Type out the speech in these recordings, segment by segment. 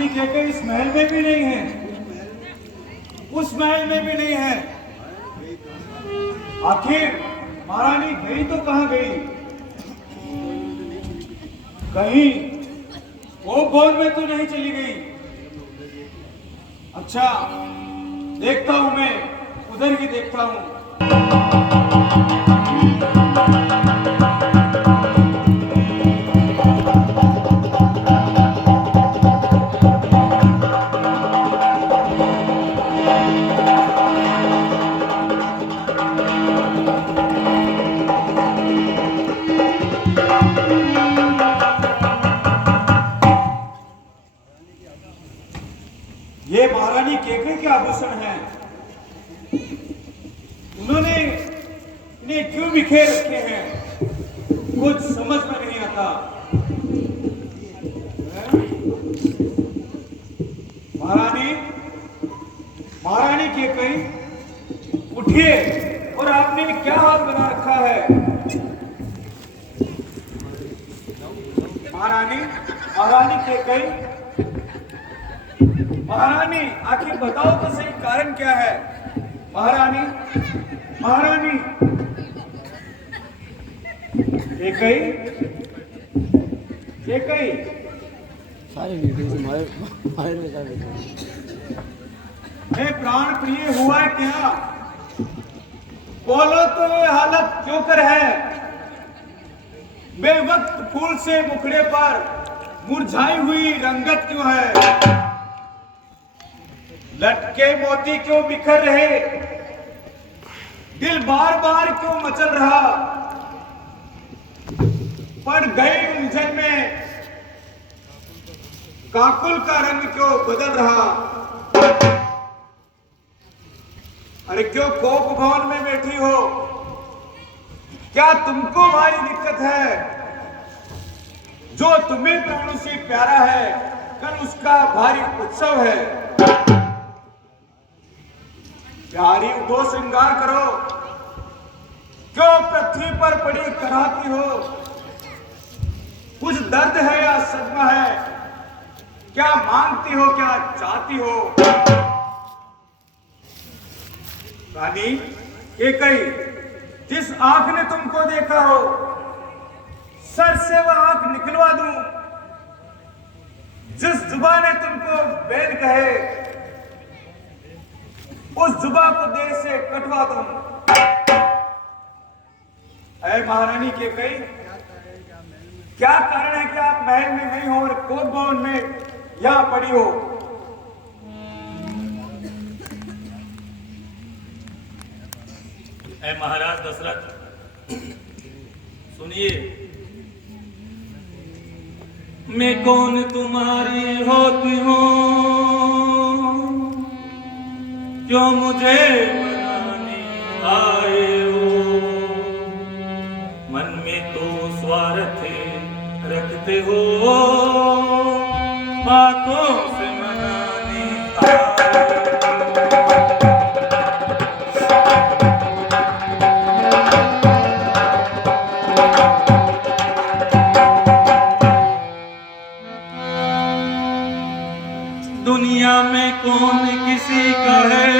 महारानी कैकेयी इस महल में भी नहीं है, उस महल में भी नहीं है। आखिर महारानी गई तो कहां गई? कहीं वो भवन में तो नहीं चली गई। अच्छा, देखता हूं, मैं उधर ही देखता हूं। ये महारानी कैकेयी के आभूषण हैं। उन्होंने इन्हें क्यों बिखेर रखे हैं, कुछ समझ में नहीं आता। महारानी, महारानी कैकेयी, उठिए। और आपने क्या हाथ बना रखा है? महारानी, महारानी कैकेयी, महारानी, आखिर बताओ तो सही, कारण क्या है? महारानी, महारानी कैकेयी, कैकेयी, प्राण प्रिय हुआ क्या? बोलो तो ये हालत क्यों कर है? बेवक्त फूल से मुखड़े पर मुरझाई हुई रंगत क्यों है? लटके मोती क्यों बिखर रहे? दिल बार बार क्यों मचल रहा? पड़ गई उलझन में काकुल का रंग क्यों बदल रहा? अरे क्यों कोप भवन में बैठी हो? क्या तुमको भारी दिक्कत है? जो तुम्हें प्राणों से प्यारा है, कल उसका भारी उत्सव है। प्यारी, उठो, श्रृंगार करो। क्यों पृथ्वी पर पड़ी कराहती हो? कुछ दर्द है या सदमा है? क्या मांगती हो, क्या चाहती हो? रानी कैकेयी, जिस आंख ने तुमको देखा हो, सर से वह आंख निकलवा दूं। जिस जुबान ने तुमको बैल कहे, उस जुबान को देह से कटवा दूं। ऐ महारानी कैकेयी, क्या कारण है कि आप महल में नहीं हो और कोप भवन में यहां पड़ी हो? ऐ महाराज दशरथ, सुनिए। मैं कौन तुम्हारी होती हूँ, क्यों मुझे बनाने आए हो? मन में तो स्वार्थ रखते हो, बातों से मनाने आए हो। दुनिया में कौन किसी का है,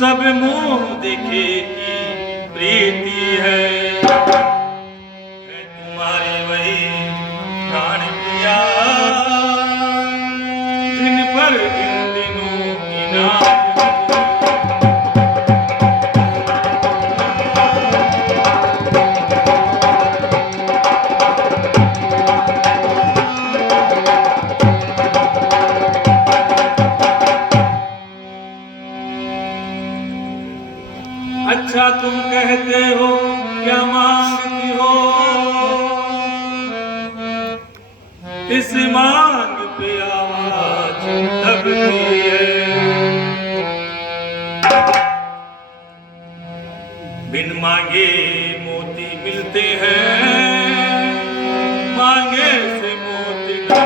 सब मुंह देखे की प्रीति है। तुम्हारी वही प्राण प्रिया, जिन पर इन दिनों की नाम। अच्छा तुम कहते हो, क्या मांगती हो? इस मांग पे आवाज दबती है। बिन मांगे मोती मिलते हैं, मांगे से मोती ना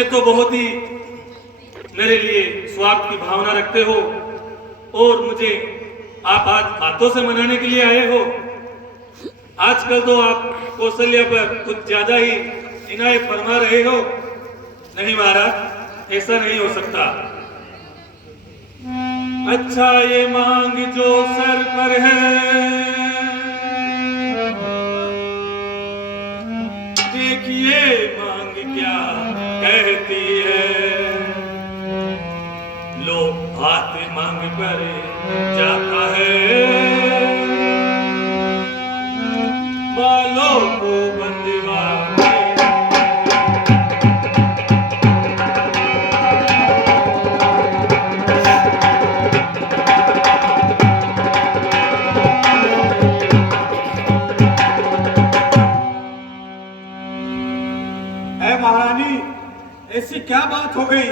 में तो बहुत ही मेरे लिए स्वार्थ की भावना रखते हो और मुझे आप आज बातों से मनाने के लिए आए हो। आजकल तो आप कौशल्या पर कुछ ज्यादा ही इनायत फरमा रहे हो। नहीं महाराज, ऐसा नहीं हो सकता। अच्छा ये मांग जो सर पर है, देखिए मांग क्या कहती है। लो हाथ मांग पर जाता है, बालों को बंदवा महारानी, ऐसी क्या बात हो गई?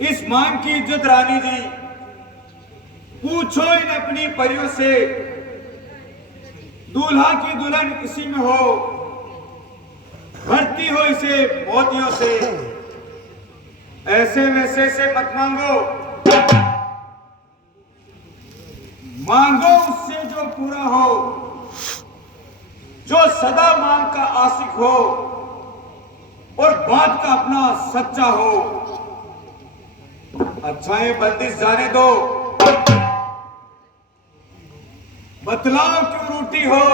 इस मांग की इज्जत रानी जी, पूछो इन अपनी परियों से। दूल्हा की दुल्हन इसी में हो, भरती हो इसे मोतियों से। ऐसे वैसे से मत मांगो, मांगो उससे जो पूरा हो, जो सदा मांग का आशिक हो और बात का अपना सच्चा हो। अच्छा ये बंदिश जाने दो, बतलाओ क्यों रूठी हो?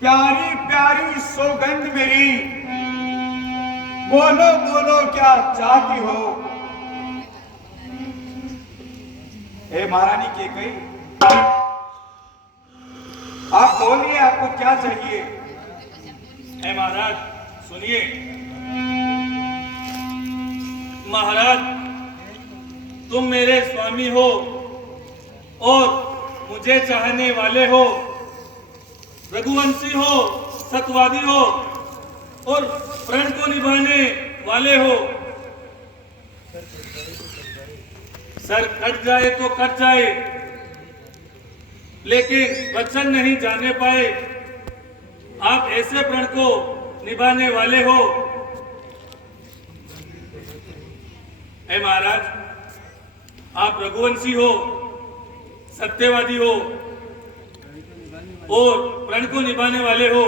प्यारी प्यारी सौगंध मेरी, बोलो बोलो क्या चाहती हो? हे महारानी कैकेयी, आप बोलिए, आपको क्या चाहिए? ऐ महाराज सुनिए। महाराज, तुम मेरे स्वामी हो और मुझे चाहने वाले हो, रघुवंशी हो, सत्यवादी हो और प्रण को निभाने वाले हो। सर कट जाए तो कट जाए, लेकिन वचन नहीं जाने पाए। आप ऐसे प्रण को निभाने वाले हो। हे महाराज, आप रघुवंशी हो, सत्यवादी हो और प्रण को निभाने वाले हो,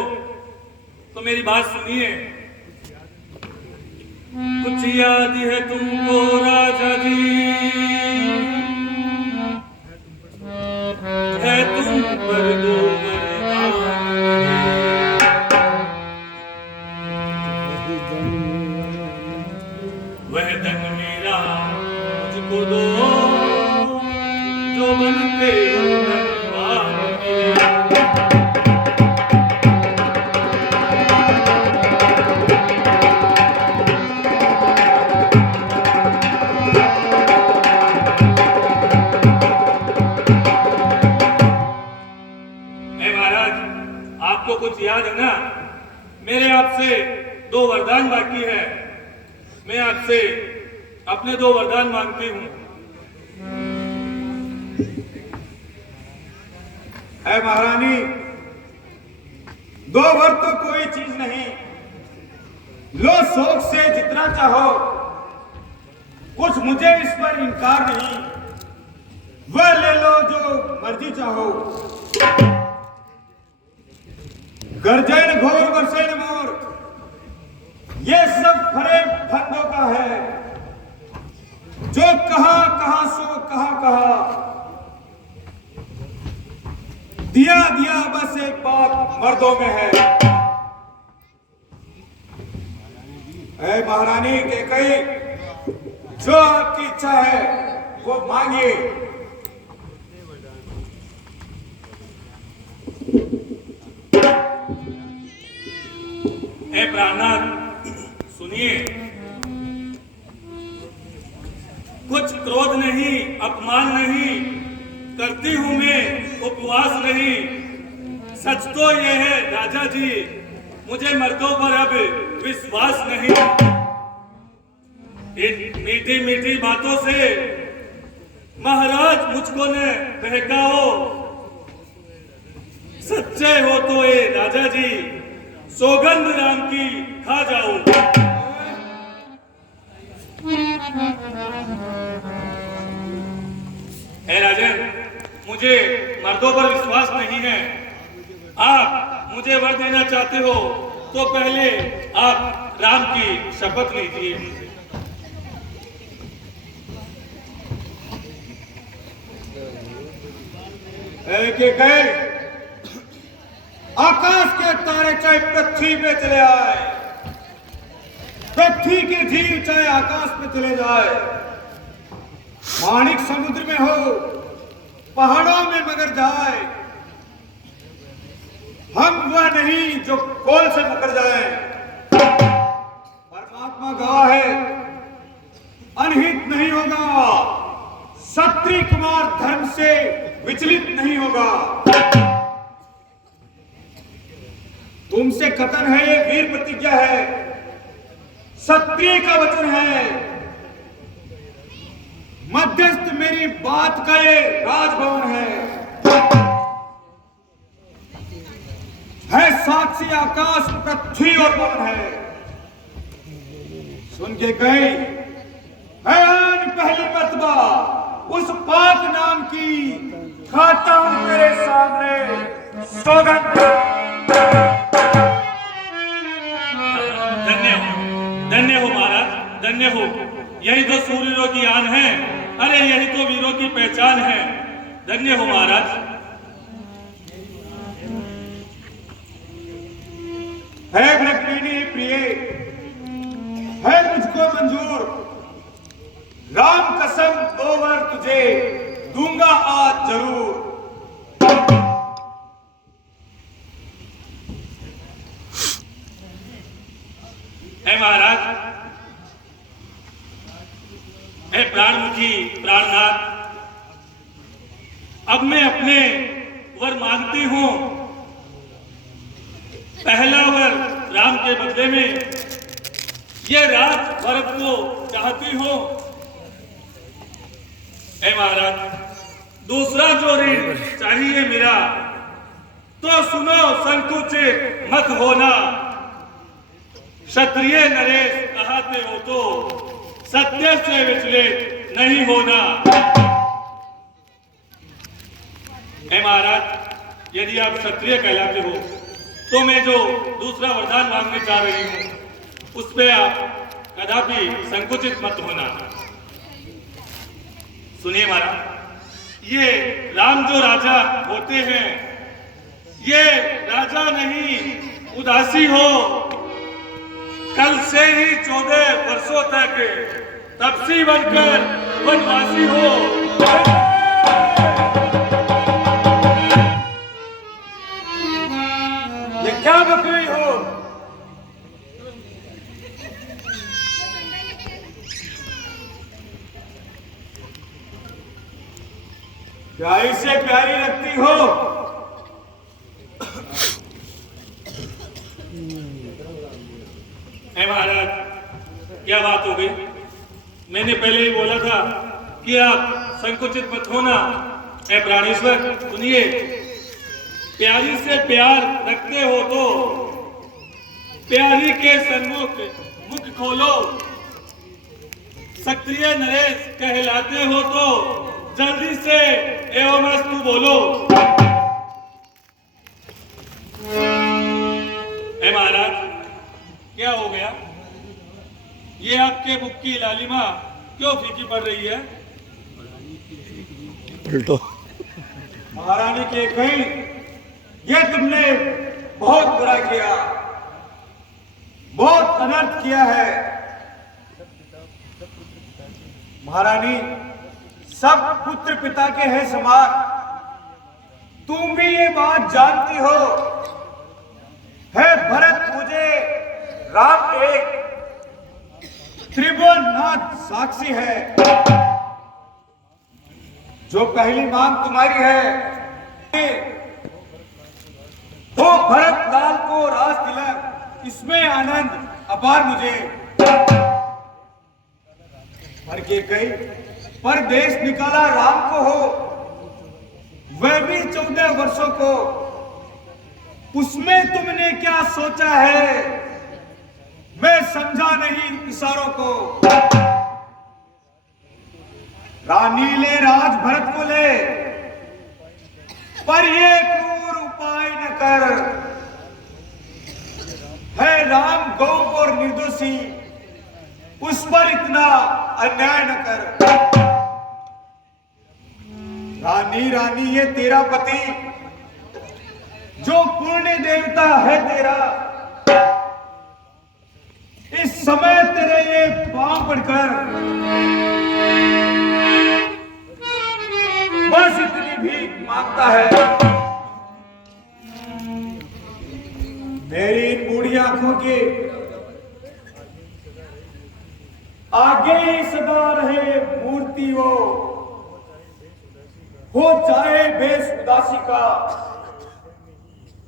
तो मेरी बात सुनिए। कुछ याद है तुमको राजा जी, है तुम पर दो वरदान, वह धन मेरा मुझको दो, जो बनते हो धनवान मेरे। आपको कुछ याद है ना? मेरे आपसे दो वरदान बाकी है। मैं आपसे अपने दो वरदान मांगती हूँ। है महारानी, दो वर तो कोई चीज नहीं, लो शौक से जितना चाहो, कुछ मुझे इस पर इनकार नहीं। वह ले लो जो मर्जी चाहो। गर्जन घोर बरसेन मोर, ये सब फरे फंदों का है। जो कहा सो कहा, दिया दिया बस एक बात मर्दों में है। ऐ महारानी कैकेयी, जो आपकी इच्छा है वो मांगिए। हे प्राणनाथ सुनिए। कुछ क्रोध नहीं, अपमान नहीं करती हूं मैं, उपवास नहीं। सच तो यह है राजा जी, मुझे मर्दों पर अब विश्वास नहीं। इन मीठी मीठी बातों से महाराज मुझको न बहकाओ। सच्चे हो तो ये राजा जी, सौगंध राम की खा जाओ। हे राजन, मुझे मर्दों पर विश्वास नहीं है। आप मुझे वर देना चाहते हो तो पहले आप राम की शपथ लीजिए। के गए आकाश के तारे चाहे पृथ्वी पे चले आए, पृथ्वी के जीव चाहे आकाश पे चले जाए, माणिक समुद्र में हो, पहाड़ों में मगर जाए, हम वह नहीं जो कोल से मुकर जाए। परमात्मा गवाह है, अनहित नहीं होगा, क्षत्रिय कुमार धर्म से विचलित नहीं होगा। तुमसे कथन है, ये वीर प्रतिज्ञा है, क्षत्रिय का वचन है, मध्यस्थ मेरी बात का ये राजभवन है साक्षी आकाश पृथ्वी और वन है। सुन के गए पहली मर्तबा उस पाक नाम की खाता हूं तेरे सामने सौगंध। धन्य हो महाराज, धन्य हो। यही तो सूर्यों की आन है, अरे यही तो वीरों की पहचान है। धन्य हो महाराज। है भ्रगनीनी प्रिय, है मुझको मंजूर, राम कसम 2 बार तुझे दूंगा आज जरूर। है महाराज, है प्राणमुखी प्राणनाथ, अब मैं अपने वर मांगती हूं। पहला वर राम के बदले में यह रात भरत को चाहती हो। हे महाराज, दूसरा जो ऋण चाहिए मेरा, तो सुनो संकुचित मत होना। क्षत्रिय नरेश कहते हो तो सत्य से विचलित नहीं होना। हे महाराज, यदि आप क्षत्रिय कहलाते हो तो मैं जो दूसरा वरदान मांगने चाह रही हूं, उस पे आप कदापि संकुचित मत होना। सुनिए महाराज, ये राम जो राजा होते हैं, ये राजा नहीं उदासी हो। कल से ही 14 वर्षों तक तपसी बनकर वनवासी हो। ये क्या बक रही हो? प्यारी से प्यारी लगती हो, है महाराज, क्या बात हो गई? मैंने पहले ही बोला था कि आप संकुचित मत होना। ऐ प्राणेश्वर, सुनिए, प्यारी से प्यार रखते हो तो प्यारी के सन्मुख मुख खोलो। क्षत्रिय नरेश कहलाते हो तो जल्दी से एवमस्तु बोलो। हे महाराज, क्या हो गया? ये आपके मुख की लालिमा क्यों फीकी पड़ रही है? महारानी के कहीं ये तुमने बहुत बुरा किया, बहुत अनर्थ किया है। महारानी, सब पुत्र पिता के हैं समान। तुम भी ये बात जानती हो, है भरत मुझे राम एक त्रिभुवननाथ साक्षी है। जो पहली मांग तुम्हारी है, वो भरत लाल को राज तिलक, इसमें आनंद अपार मुझे। पर के कई परदेश निकाला राम को हो, वह भी 14 वर्षों को। उसमें तुमने क्या सोचा है, मैं समझा नहीं इशारों को। रानी ले राज भरत को ले, पर ये क्रूर उपाय न कर। है राम गौ और निर्दोषी, उस पर इतना अन्याय न कर। रानी रानी ये तेरा पति जो पुण्य देवता है तेरा, इस समय तेरे ये पांव पड़कर बस इतनी भीख मांगता है। मेरी इन बूढ़ी आंखों के आगे ही सदा रहे मूर्ति हो चाहे भेष उदासी का,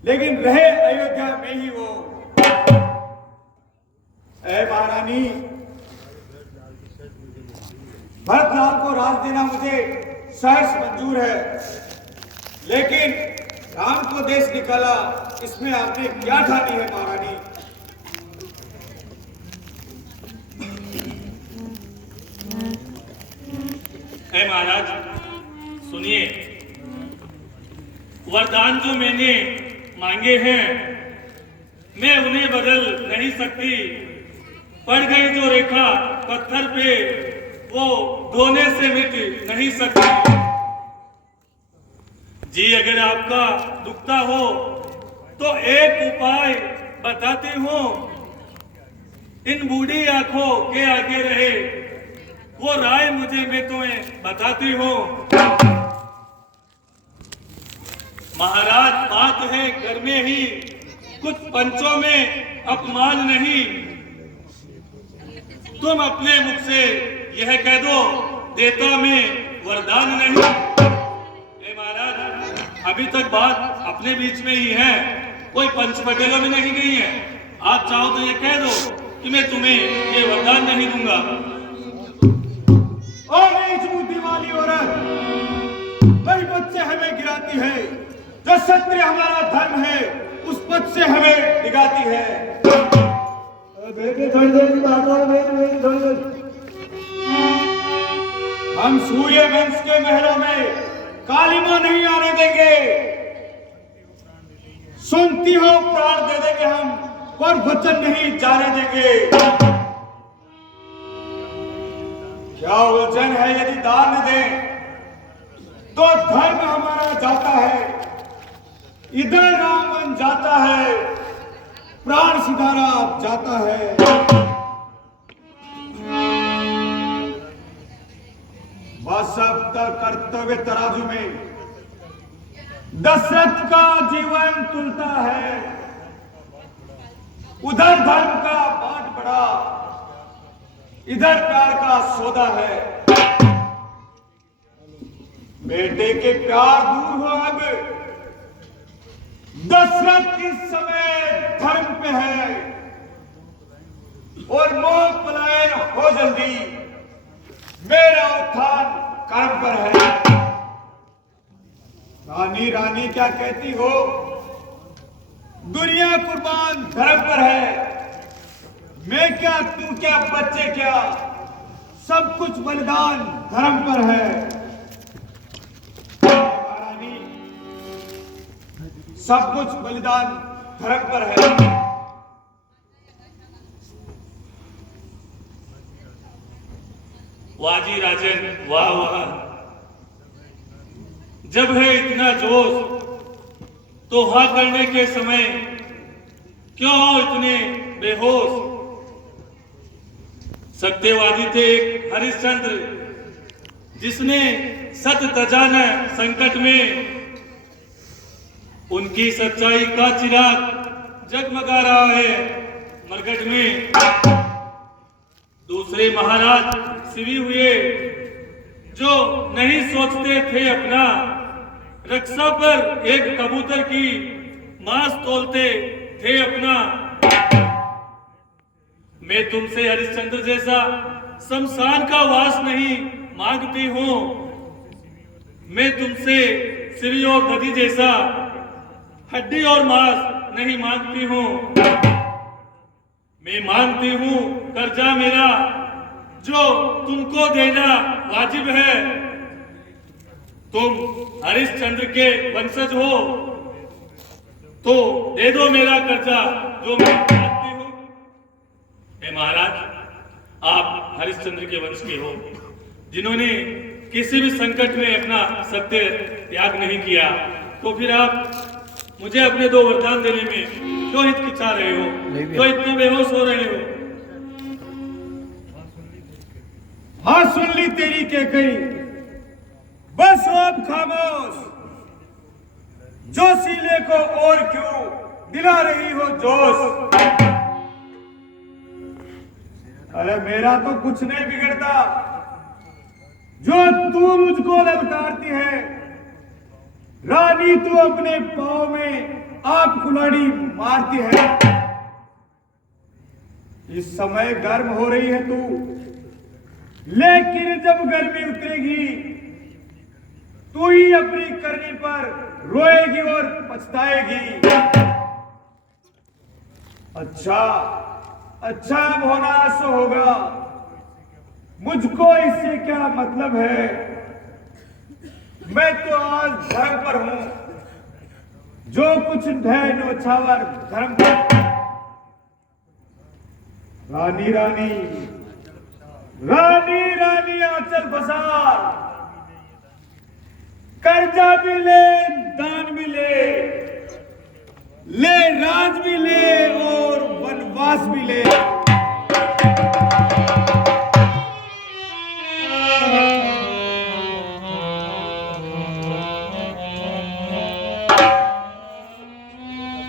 लेकिन रहे अयोध्या में ही वो। ऐ महारानी, भरतलाल को राज देना मुझे सहर्ष मंजूर है, लेकिन राम को देश निकाला, इसमें आपने क्या ठानी है महारानी? ऐ महाराज सुनिए, वरदान जो मैंने मांगे हैं मैं उन्हें बदल नहीं सकती। पड़ गई जो रेखा पत्थर पे, वो धोने से मिट नहीं सकती। जी अगर आपका दुखता हो तो एक उपाय बताती हूँ। इन बूढ़ी आंखों के आगे रहे वो राय मुझे मैं तुम्हें बताती हूँ। महाराज बात है घर में ही, कुछ पंचों में अपमान नहीं। तुम अपने मुख से यह कह दो, देता मैं वरदान नहीं। महाराज अभी तक बात अपने बीच में ही है, कोई पंच पटेलों में नहीं गई है। आप चाहो तो ये कह दो कि मैं तुम्हें ये वरदान नहीं दूंगा। और नीच बुद्धि वाली औरत वही पद से हमें गिराती है, जो सत्य हमारा धर्म है उस पद से हमें डिगाती है। हम सूर्य वंश के महलों में कालिमा नहीं आने देंगे। सुनती हो प्राण दे देंगे हम, पर वचन नहीं जाने देंगे। क्या उलझन है यदि दान न दें तो धर्म हमारा जाता है, इधर राम बन जाता है, प्राण सिधारा जाता है। बस अब तक कर्तव्य तराजू में दशरथ का जीवन तुलता है, उधर धर्म का बाट बढ़ा, इधर प्यार का सौदा है। बेटे के प्यार दूर हो अब, दशरथ इस समय धर्म पे है और मोह पलायन हो जल्दी, मेरा उत्थान कर्म पर है। रानी रानी क्या कहती हो, दुनिया कुर्बान धर्म पर है। मैं क्या तू क्या बच्चे क्या, सब कुछ बलिदान धर्म पर है। रानी सब कुछ बलिदान धर्म पर है। वाह जी राजन, वाह वाह। जब है इतना जोश तो हाँ करने के समय क्यों हो इतने बेहोश। सत्यवादी थे एक हरिश्चंद्र, जिसने सत तजा न संकट में। उनकी सच्चाई का चिराग जगमगा रहा है मरकट में। दूसरे महाराज सिवी हुए जो नहीं सोचते थे अपना, रक्षा पर एक कबूतर की मांस तोलते थे अपना। मैं तुमसे हरिश्चंद्र जैसा शमशान का वास नहीं मांगती हूं, मैं तुमसे सिरी और दधी जैसा हड्डी और मांस नहीं मांगती हूँ, मैं मांगती हूँ कर्जा मेरा जो तुमको देना वाजिब है। तुम हरिश्चंद्र के वंशज हो तो दे दो मेरा कर्जा जो मैं मांगती हूँ। हे महाराज, आप हरिश्चंद्र के वंश के हो जिन्होंने किसी भी संकट में अपना सत्य त्याग नहीं किया, तो फिर आप मुझे अपने 2 वरदान देने में क्यों हिचकिचा रहे हो, क्यों इतना बेहोश हो रहे हो? हाँ, सुन ली तेरी के कही, बस अब खामोश। जोशीले को और क्यों दिला रही हो जोश? अरे मेरा तो कुछ नहीं बिगड़ता, जो तू मुझको ललकारती है। रानी तू अपने पांव में आप कुल्हाड़ी मारती है। इस समय गर्म हो रही है तू, लेकिन जब गर्मी उतरेगी तू ही अपनी करनी पर रोएगी और पछताएगी। अच्छा अच्छा, अब होना सो होगा, मुझको इससे क्या मतलब है? मैं तो आज धर्म पर हूं, जो कुछ है नौछावर धर्म पर। रानी रानी रानी रानी आंचल बसार, कर्जा भी ले, दान भी ले राज भी ले और वनवास भी ले।